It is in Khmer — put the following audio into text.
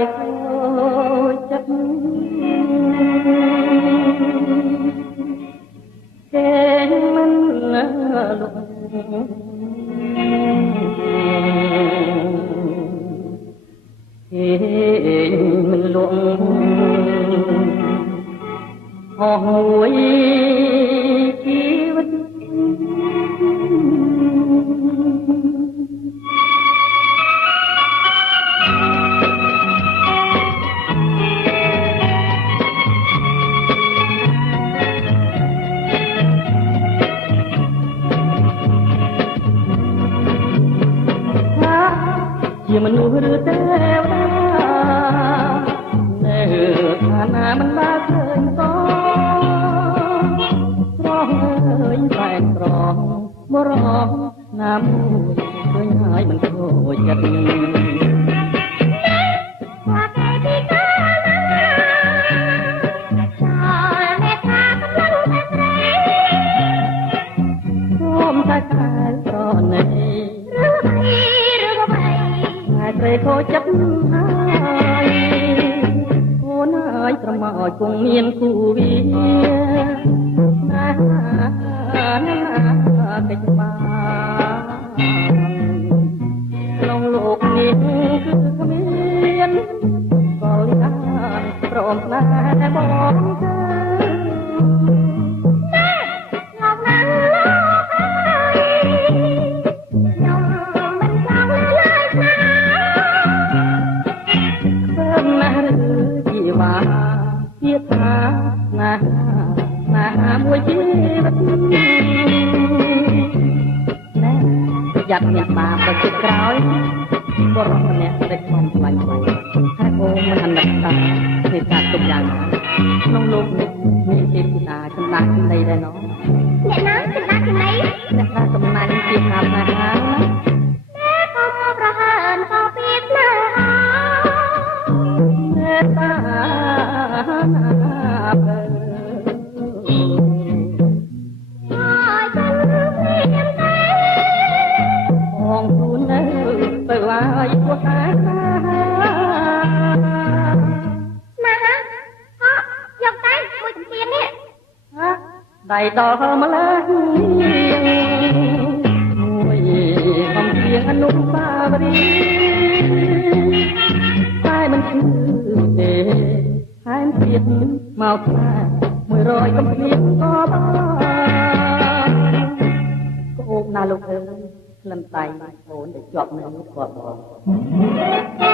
យខូចចិត្តគេមិនលុបគេមិនលក់អស់មួយជីវិតជាមនុស្សឬទេវតានៅឋានៈមិនបានឃើញតស្រស់អើយតែស្រស់បរោះណាមួយឃើញហើយមិនខូចចិត្តត្រីខូចចិត្តហើយកូនហើយត្រមឲ្យគង់មានគូវាណាកិច្ចបានក្នុងលោកនេះគឺគ្មានក៏លិអានព្រមស្នេហ៍បងទៅជាថាណាមួយជីវិតណែយ៉ាត់មានបាបទៅជិតក្រោយបរិម្នាក់ដឹកបំផ្លាញហើយអូនមិនអនុត្តទេការទុកយ៉ាងណាក្នុងលោកនេះមានទេវតាចំណាស់ចំណីដែរណោះអ្នកណាចំណាស់ចំណីអ្នកណាចំណាស់ជាហាមណាស់ណាកុំប្រហើនក៏ពីស្នេហាមេត្តាហើយពោះតែណាយកតែមួយជំនាញនេះដៃដល់ម្លេះមួយកំពីអនុស្សាវរីយ៍តែមិនឈឺទេហើយទៀតមកថា100កំពីក៏បានកូនណាលោកអើយក្លិនដៃអូនដែលជាប់នឹងគាត់បង